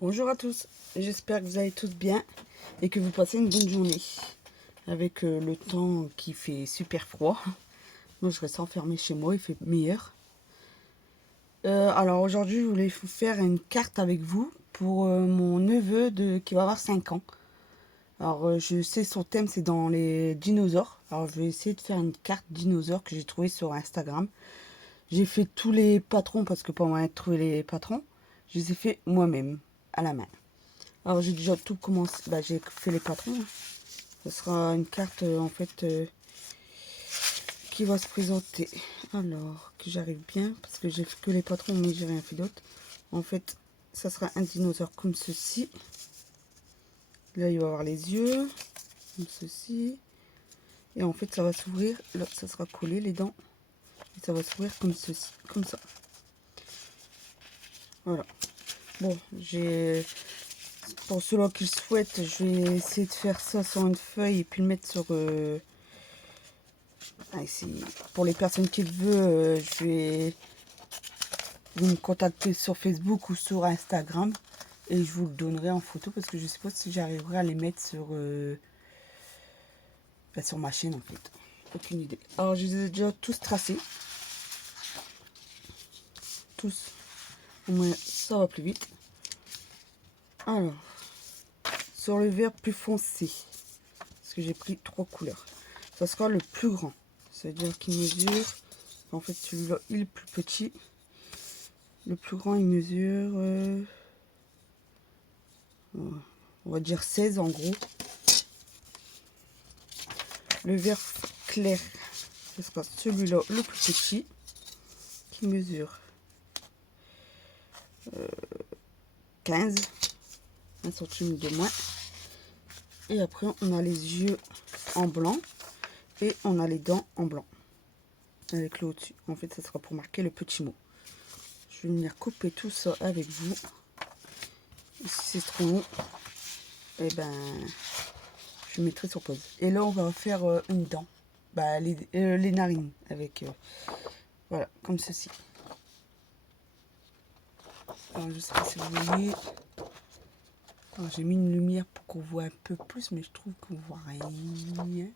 Bonjour à tous, j'espère que vous allez tous bien et que vous passez une bonne journée. Avec le temps qui fait super froid, moi je reste enfermée chez moi, il fait meilleur. Alors aujourd'hui je voulais vous faire une carte avec vous pour mon neveu qui va avoir 5 ans. Alors je sais son thème c'est dans les dinosaures, alors je vais essayer de faire une carte dinosaure que j'ai trouvée sur Instagram. J'ai fait tous les patrons parce que pour moi de trouver les patrons, je les ai fait moi-même à la main. Alors j'ai déjà tout commencé, j'ai fait les patrons. Ce sera une carte en fait qui va se présenter. Alors que j'arrive bien parce que j'ai fait que les patrons mais j'ai rien fait d'autre. En fait ça sera un dinosaure comme ceci. Là il va avoir les yeux comme ceci. Et en fait ça va s'ouvrir, là ça sera collé les dents. Et ça va s'ouvrir comme ceci, comme ça. Voilà. Bon, pour ceux-là qui le souhaitent, je vais essayer de faire ça sur une feuille et puis le mettre sur pour les personnes qui le veulent, je vais vous me contacter sur Facebook ou sur Instagram et je vous le donnerai en photo parce que je sais pas si j'arriverai à les mettre sur ma chaîne en fait. Aucune idée. Alors je les ai déjà tous tracés. Tous. Au moins ça va plus vite. Alors, sur le vert plus foncé, parce que j'ai pris 3 couleurs, ça sera le plus grand. Ça veut dire qu'il mesure, en fait celui-là il est plus petit. Le plus grand il mesure, on va dire 16 en gros. Le vert clair, ce sera celui-là le plus petit, qui mesure 15, 1 cm de moins. Et après on a les yeux en blanc et on a les dents en blanc avec le au-dessus. En fait ça sera pour marquer le petit mot. Je vais venir couper tout ça avec vous. Si c'est trop long, et je mettrai sur pause. Et là on va faire une dent, les narines avec voilà, comme ceci. Alors je sais pas si vous voyez. J'ai mis une lumière pour qu'on voit un peu plus, mais je trouve qu'on voit rien.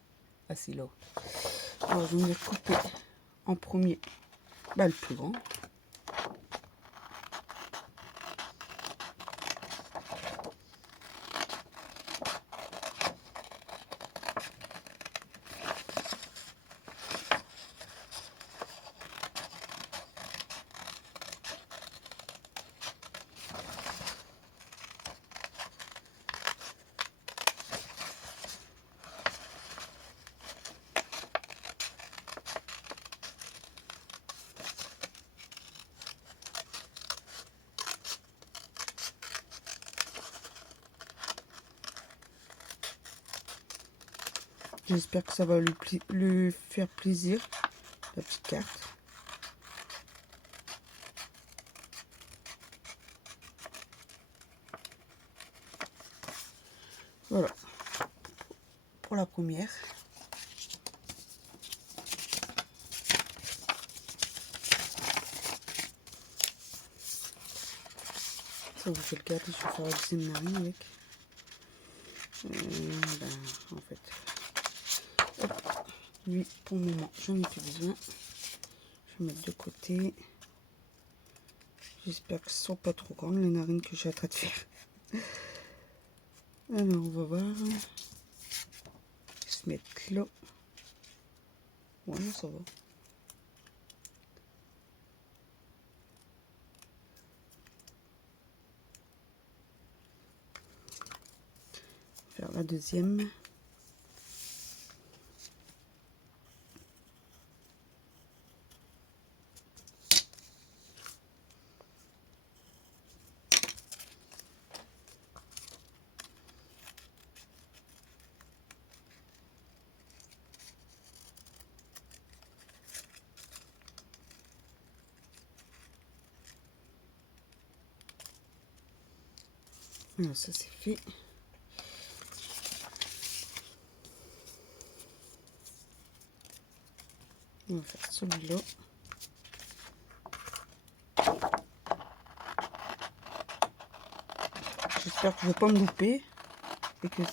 Ah c'est là. Alors je vais venir couper en premier le plus grand. J'espère que ça va lui faire plaisir, la petite carte. Voilà, pour la première. Ça vous fait le garder, je vais faire la deuxième narine avec. En fait, hop, lui pour le moment j'en ai plus besoin. Je vais mettre de côté. J'espère que ce ne sont pas trop grandes les narines que j'ai en train de faire. Alors on va voir. Se mettre là. Ouais, non, ça va. Faire la deuxième. Alors ça c'est fait. On va faire celui-là. j'espère que je vais pas me louper et que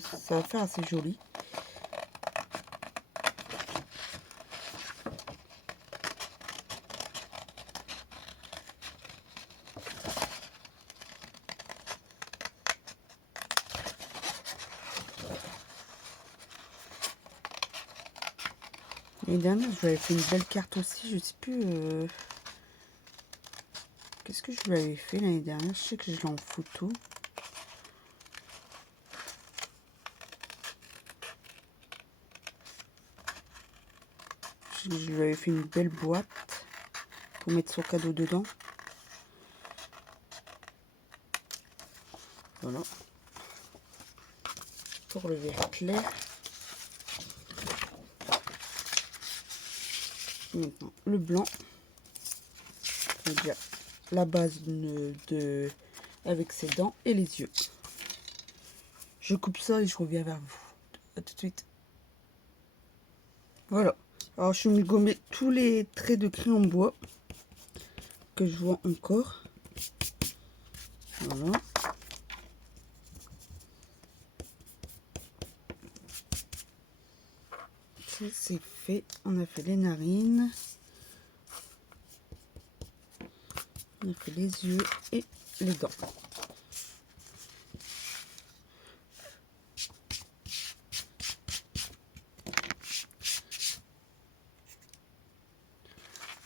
ça va faire assez joli. L'année dernière, je lui avais fait une belle carte aussi. Je sais plus. Qu'est-ce que je lui avais fait l'année dernière? Je sais que je l'ai en photo. Je lui avais fait une belle boîte pour mettre son cadeau dedans. Voilà. Pour le vert clair. Maintenant, le blanc. C'est-à-dire la base avec ses dents et les yeux. Je coupe ça et je reviens vers vous. A tout de suite. Voilà. Alors, je suis venu gommer tous les traits de crayon bois que je vois encore. Voilà. Ça, c'est fait. On a fait les narines. On a fait les yeux et les dents.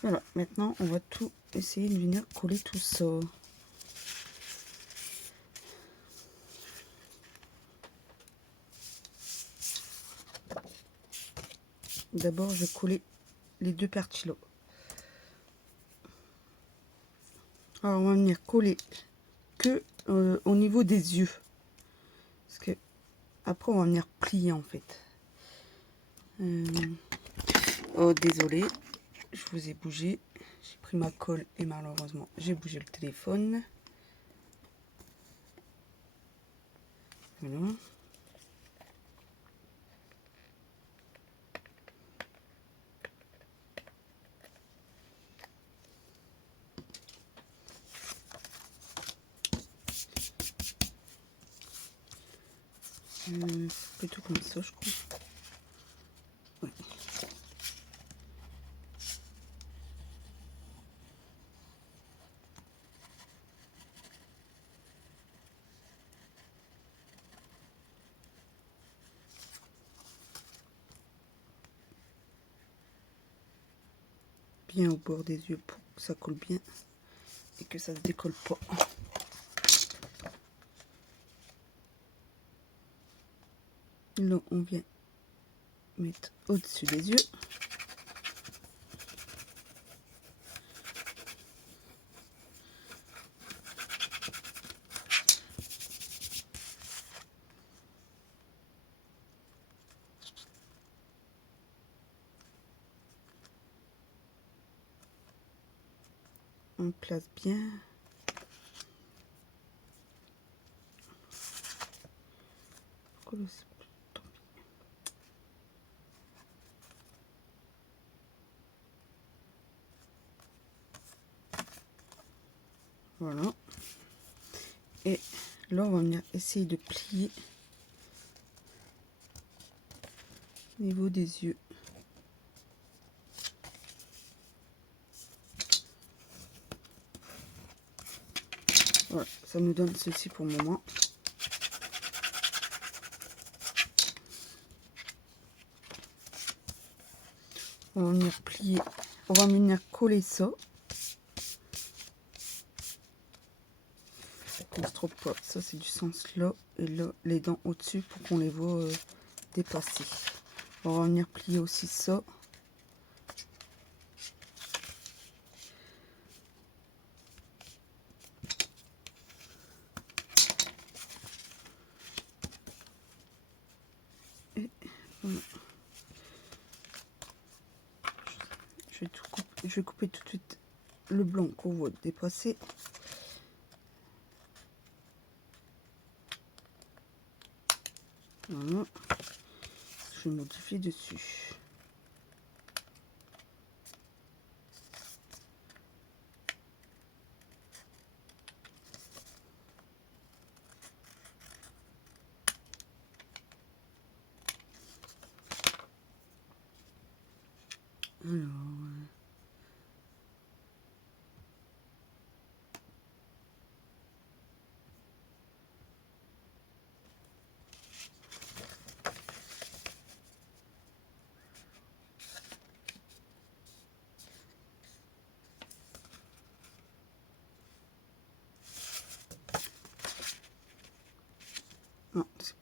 Voilà, maintenant on va tout essayer de venir coller tout ça. D'abord je vais coller les deux parties là. Alors on va venir coller que au niveau des yeux. Parce que après on va venir plier en fait. Oh désolé, je vous ai bougé. J'ai pris ma colle et malheureusement j'ai bougé le téléphone. Voilà. Plutôt comme ça je crois. Ouais. Bien au bord des yeux pour que ça colle bien et que ça se décolle pas. Là on vient mettre au-dessus des yeux. On place bien. Voilà. Et là, on va venir essayer de plier au niveau des yeux. Voilà, ça nous donne ceci pour le moment. On va venir plier, on va venir coller ça. On se trompe pas, ça c'est du sens là et là les dents au-dessus pour qu'on les voit dépasser. On va venir plier aussi ça. Et voilà. Je vais couper tout de suite le blanc qu'on voit dépasser. Voilà. Je vais modifier dessus.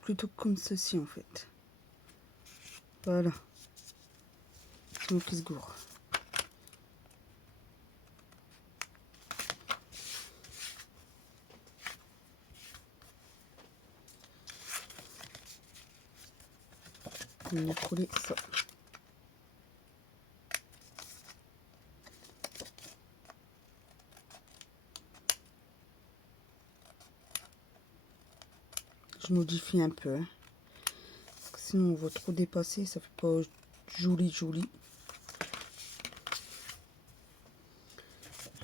plutôt comme ceci en fait. Voilà. C'est mon qui se gourre. On va coller ça. Je modifie un peu, hein. Parce que sinon on va trop dépasser, ça fait pas joli joli.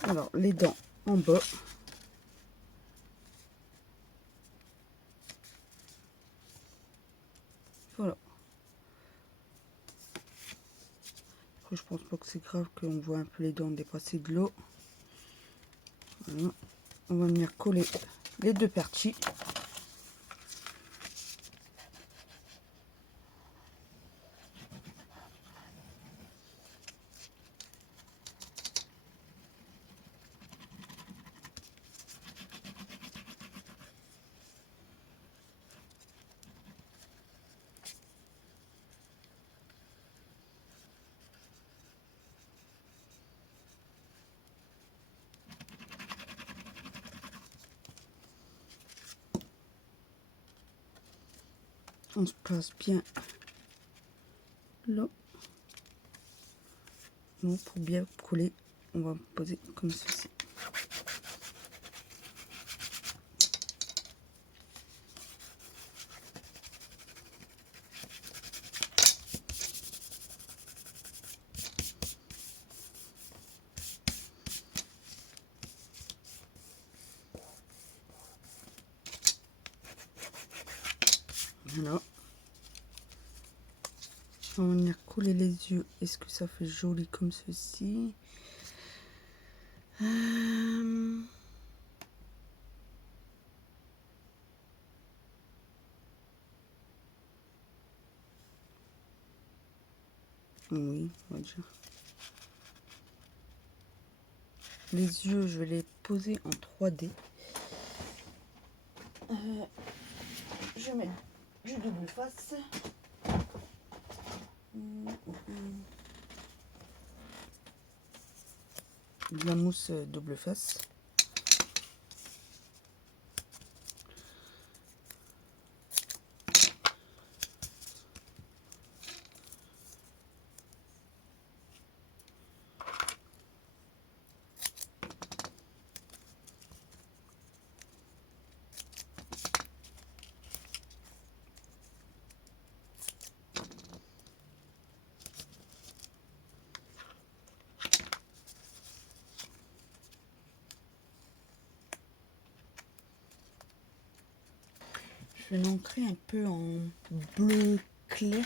Alors les dents en bas. Voilà. Après, je pense pas que c'est grave qu'on voit un peu les dents dépasser de l'eau. Voilà. On va venir coller les deux parties. On se place bien là. Donc pour bien coller, on va poser comme ceci. Voilà. On va venir coller les yeux. Est-ce que ça fait joli comme ceci? Oui, on va dire. Les yeux, je vais les poser en 3D. Je mets du double face. De la mousse double face. Je vais l'ancrer un peu en bleu clair.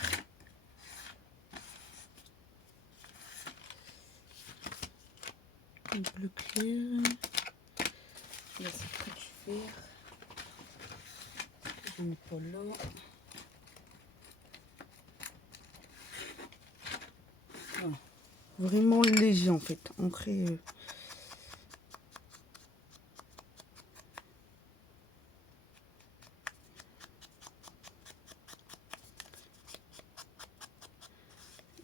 Bleu clair. Là, c'est près du vert. Je mets pas là. Voilà. Vraiment léger en fait. Ancré.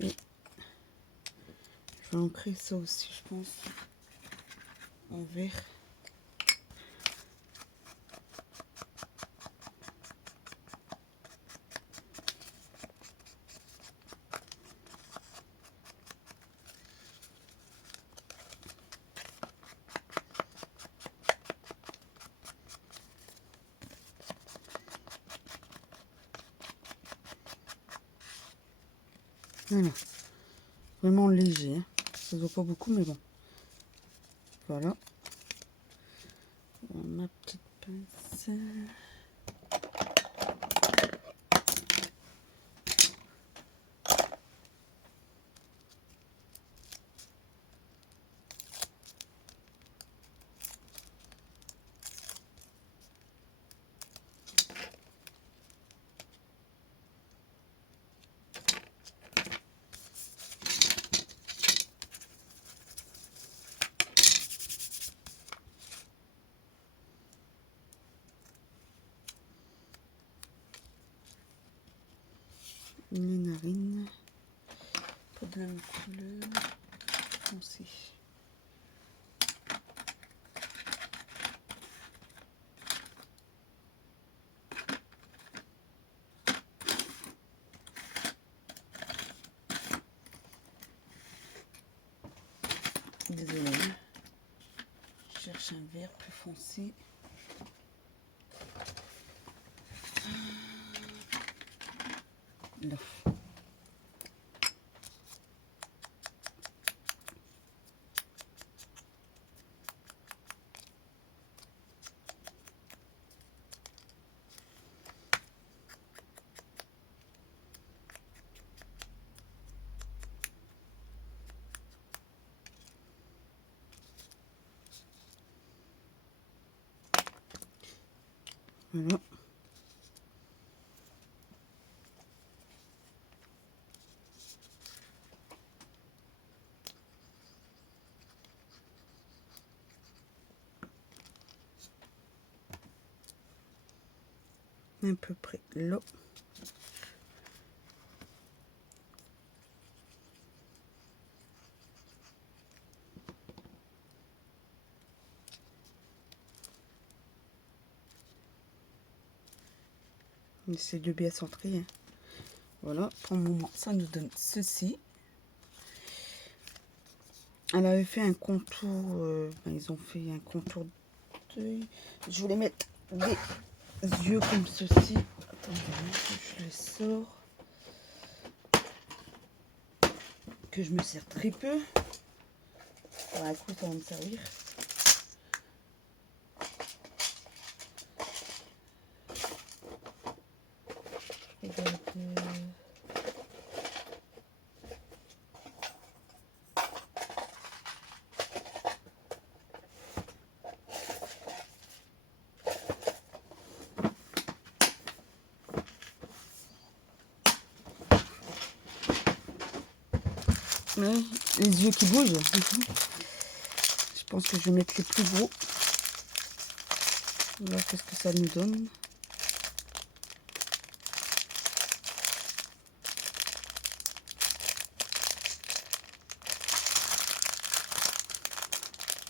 Et je vais ancrer ça aussi, je pense, en vert. Voilà, vraiment léger, hein. Ça se voit pas beaucoup, mais bon. Voilà. Ma petite pince. les narines, pas de la même couleur foncée. Désolée, je cherche un vert plus foncé. Là. Voilà. À peu près là. On essaie de bien centrer. Hein. Voilà, pour le moment, ça nous donne ceci. Elle avait fait un contour, ils ont fait un contour d'œil. Je voulais mettre des yeux comme ceci. Attendez, je les sors. Que je me sers très peu. Bon, écoute, ça va me servir. Oui, les yeux qui bougent. Je pense que je vais mettre les plus gros. Voilà qu'est-ce que ça nous donne.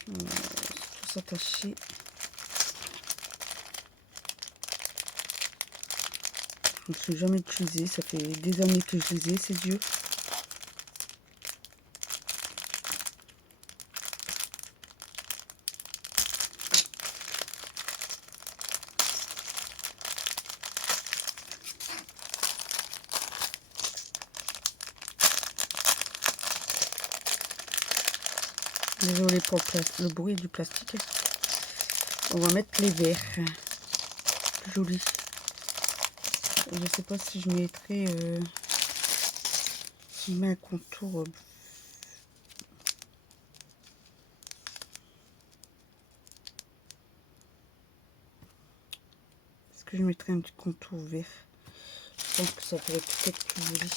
Tout s'attacher. Je ne suis jamais utilisé. Ça fait des années que je les ai, ces yeux. Désolée pour le bruit du plastique. On va mettre les verts. Plus joli. Je sais pas si je mettrai... je mets un contour... Est-ce que je mettrai un petit contour vert? Je pense que ça pourrait peut-être plus joli.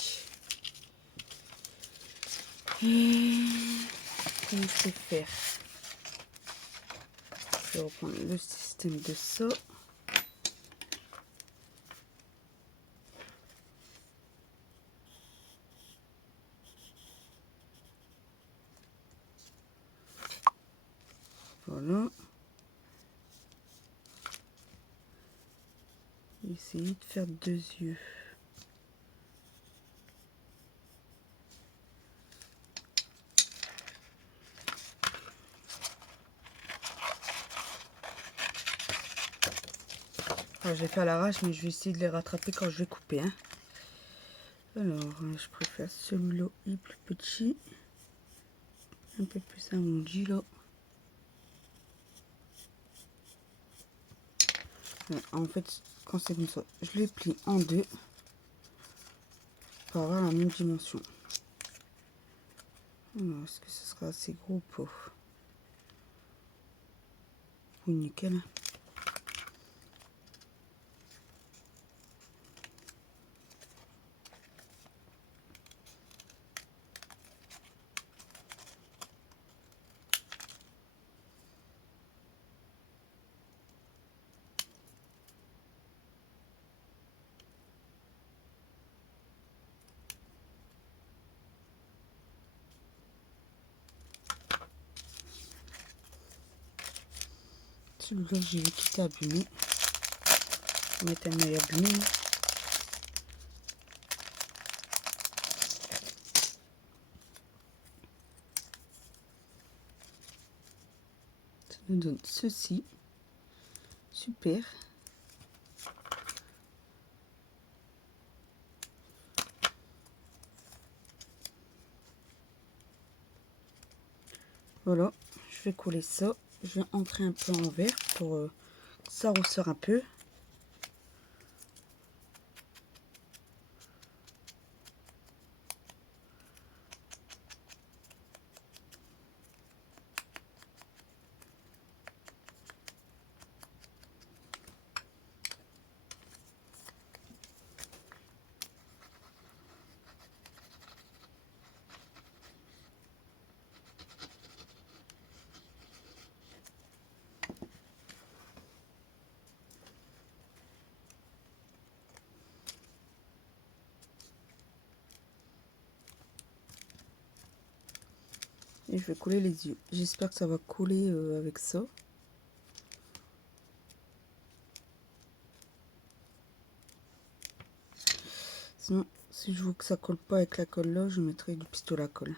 Comment je vais faire? Je vais reprendre le système de ça. Voilà. Essayer de faire deux yeux. Alors, j'ai fait à l'arrache, mais je vais essayer de les rattraper quand je vais couper. Hein. Alors, je préfère celui-là, il est plus petit. Un peu plus arrondi là. Ouais, en fait, quand c'est comme ça, je les plie en deux pour avoir la même dimension. Alors, est-ce que ce sera assez gros pour... Oui, nickel. Celui-là, j'ai vu qu'il était abîmé. On va tellement abîmé. Ça nous donne ceci. Super. Voilà, je vais coller ça. Je vais entrer un peu en vert pour que ça ressort un peu. Et je vais coller les yeux. J'espère que ça va coller avec ça. Sinon, si je veux que ça colle pas avec la colle là, je mettrai du pistolet à colle.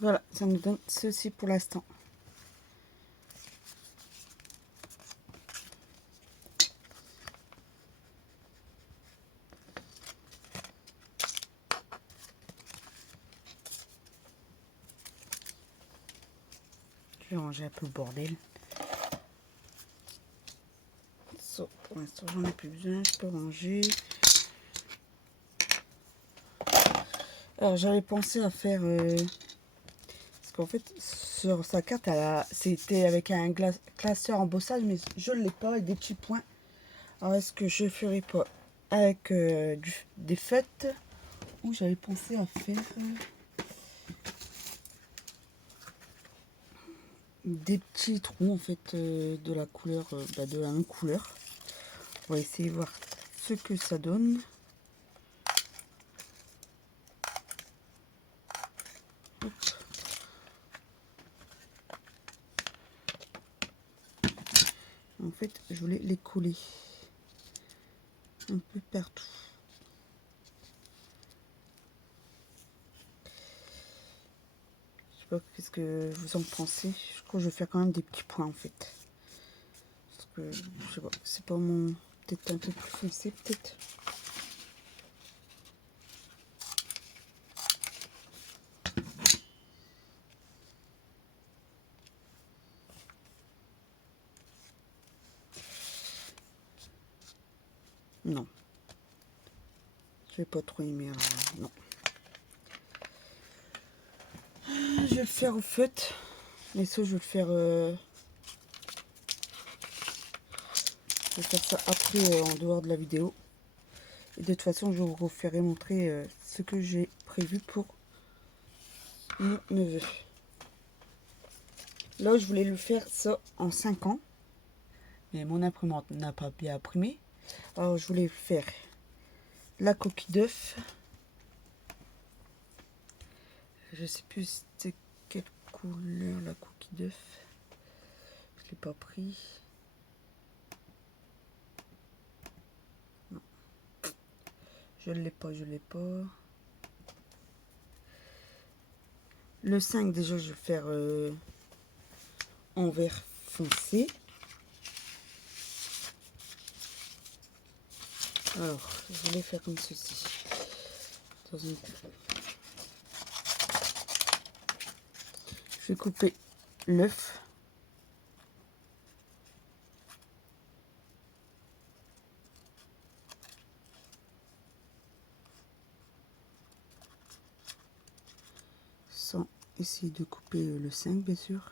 Voilà, ça nous donne ceci pour l'instant. Je vais ranger un peu le bordel. Ça, pour l'instant, j'en ai plus besoin. Je peux ranger. Alors, j'avais pensé à faire... parce qu'en fait, sur sa carte, c'était avec un classeur embossage, mais je ne l'ai pas, avec des petits points. Alors, est-ce que je ferai pas avec des fêtes, ou j'avais pensé à faire des petits trous, en fait, de la couleur, de la même couleur. On va essayer de voir ce que ça donne. Hop. En fait, je voulais les coller un peu partout. Je sais pas qu'est-ce que vous en pensez. Je crois que je vais faire quand même des petits points en fait. Parce que je sais pas, c'est pas mon... Peut-être un peu plus foncé peut-être. Non. Je vais pas trop aimer. Alors, non. Je vais le faire au fait. Mais ça, je vais le faire... je vais faire ça après en dehors de la vidéo. Et de toute façon, je vous referai montrer ce que j'ai prévu pour mon neveu. Là, je voulais le faire ça en 5 ans. Mais mon imprimante n'a pas bien imprimé. Alors, je voulais faire la coquille d'œuf. Je sais plus c'était quelle couleur la coquille d'œuf. Je l'ai pas pris. Non. Je l'ai pas, je l'ai pas. Le 5 déjà je vais faire en vert foncé. Alors, je vais faire comme ceci. Dans une... Je vais couper l'œuf. Sans essayer de couper le 5 bien sûr.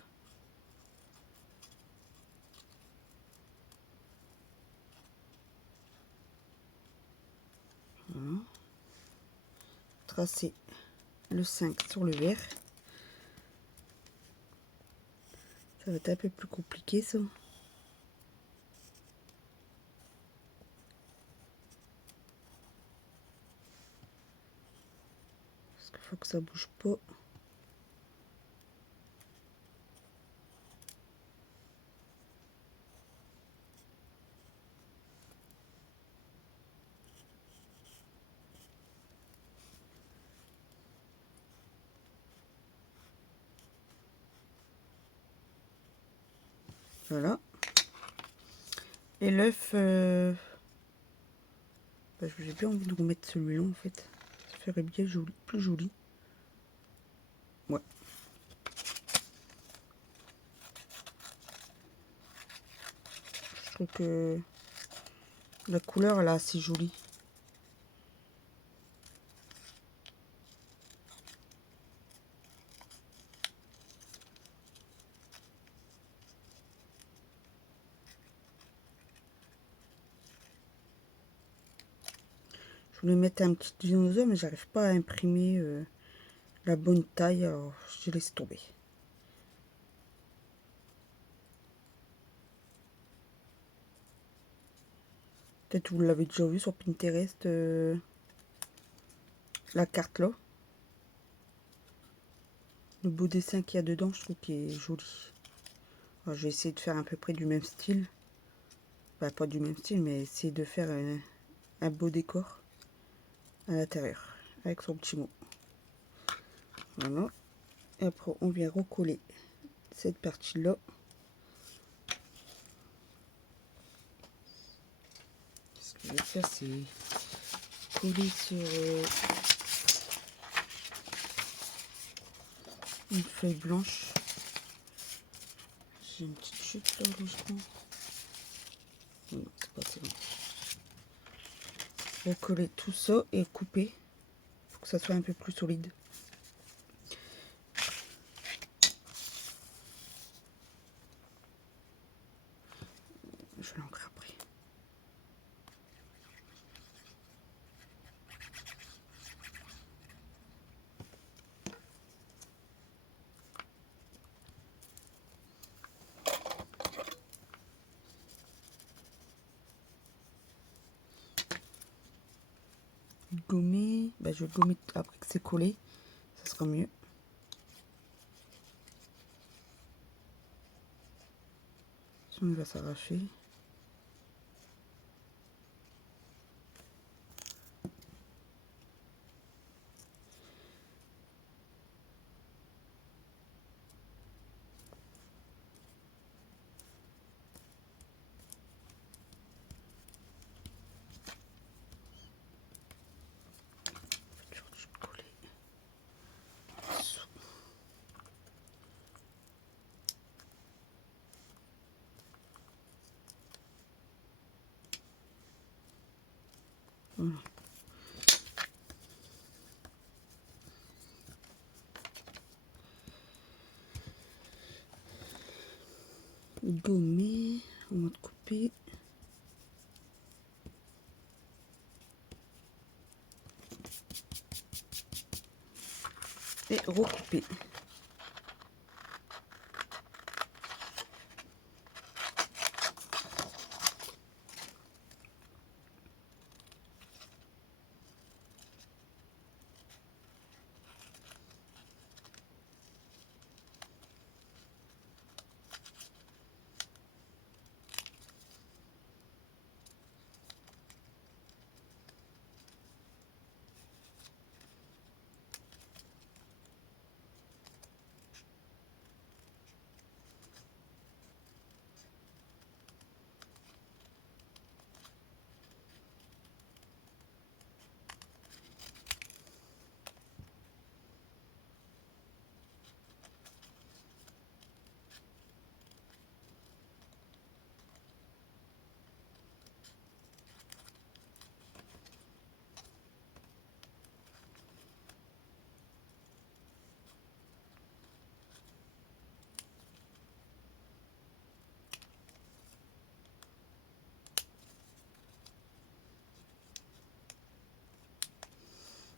Voilà. Tracer le 5 sur le vert. Ça va être un peu plus compliqué ça. Parce qu'il faut que ça bouge pas. Voilà. Et l'œuf, j'ai bien envie de remettre celui-là en fait. Ça ferait bien joli, plus joli. Ouais. Je trouve que la couleur elle est assez jolie. Je voulais mettre un petit dinosaure, mais j'arrive pas à imprimer la bonne taille, alors je laisse tomber. Peut-être vous l'avez déjà vu sur Pinterest, la carte là. Le beau dessin qu'il y a dedans, je trouve qu'il est joli. Alors, je vais essayer de faire à peu près du même style. Bah, pas du même style, mais essayer de faire un beau décor à l'intérieur, avec son petit mot. Voilà. Et après, on vient recoller cette partie-là. Ce que je vais faire, c'est coller sur une feuille blanche. J'ai une petite chute là, logiquement. Non, c'est pas assez bon. Recoller tout ça et couper pour que ça soit un peu plus solide. Je l'encre après. Gommer, bah, je vais gommer après que c'est collé, ça sera mieux. Sinon il va s'arracher. Voilà. Gommer, on va couper. Et recouper.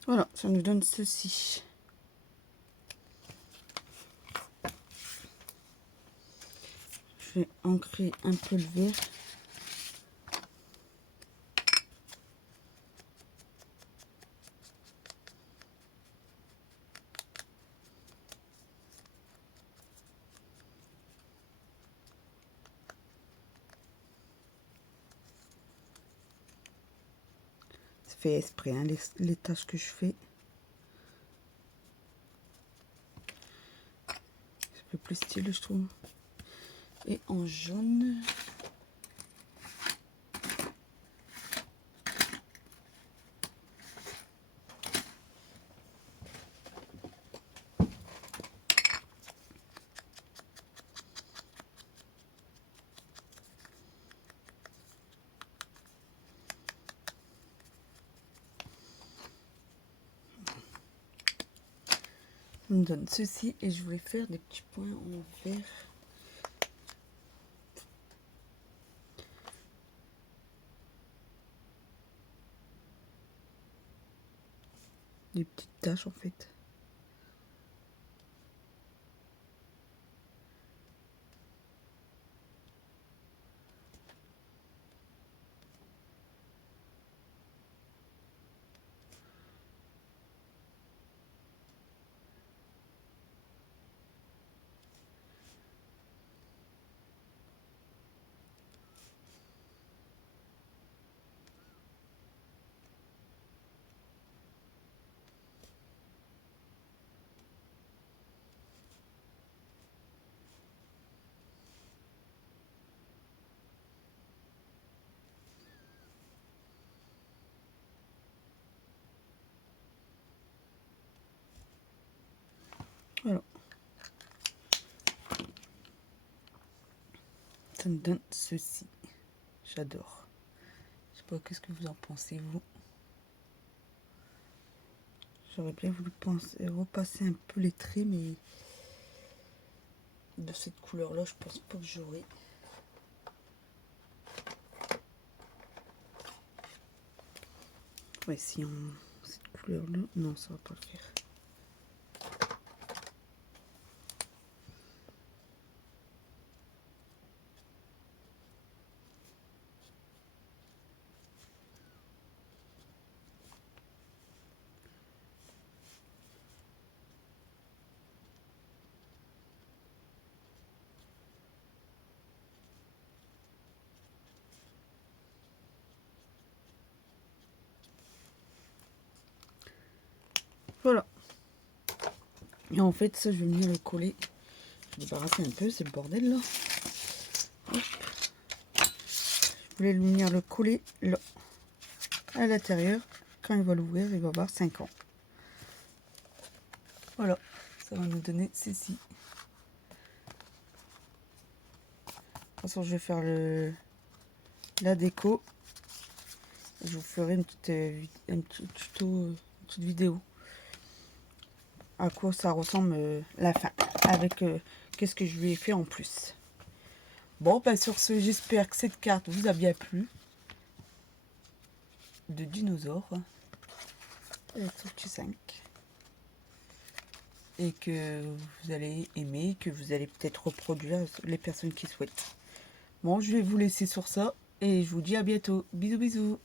Voilà, ça nous donne ceci. je vais ancrer un peu le vert. C'est fait exprès, hein, les tâches que je fais. C'est un peu plus stylé, je trouve. Et en jaune. On me donne ceci et je voulais faire des petits points en vert. Des petites taches en fait. Voilà. Ça me donne ceci. J'adore. Je sais pas, qu'est-ce que vous en pensez, vous? J'aurais bien voulu repasser un peu les traits, mais de cette couleur-là, je pense pas que j'aurai. Ouais, si on... cette couleur-là, non, ça va pas le faire. Voilà. Et en fait, ça, je vais venir le coller. Je vais débarrasser un peu, c'est le bordel là. Hop. Je voulais venir le coller là, à l'intérieur. Quand il va l'ouvrir, il va avoir 5 ans. Voilà, ça va nous donner ceci. De toute façon, je vais faire la déco. Je vous ferai un petit tuto, une petite vidéo. À quoi ça ressemble la fin. Avec qu'est-ce que je lui ai fait en plus. Bon, bah sur ce, j'espère que cette carte vous a bien plu. De dinosaures. Tortue 5. Et que vous allez aimer, que vous allez peut-être reproduire les personnes qui souhaitent. Bon, je vais vous laisser sur ça. Et je vous dis à bientôt. Bisous, bisous.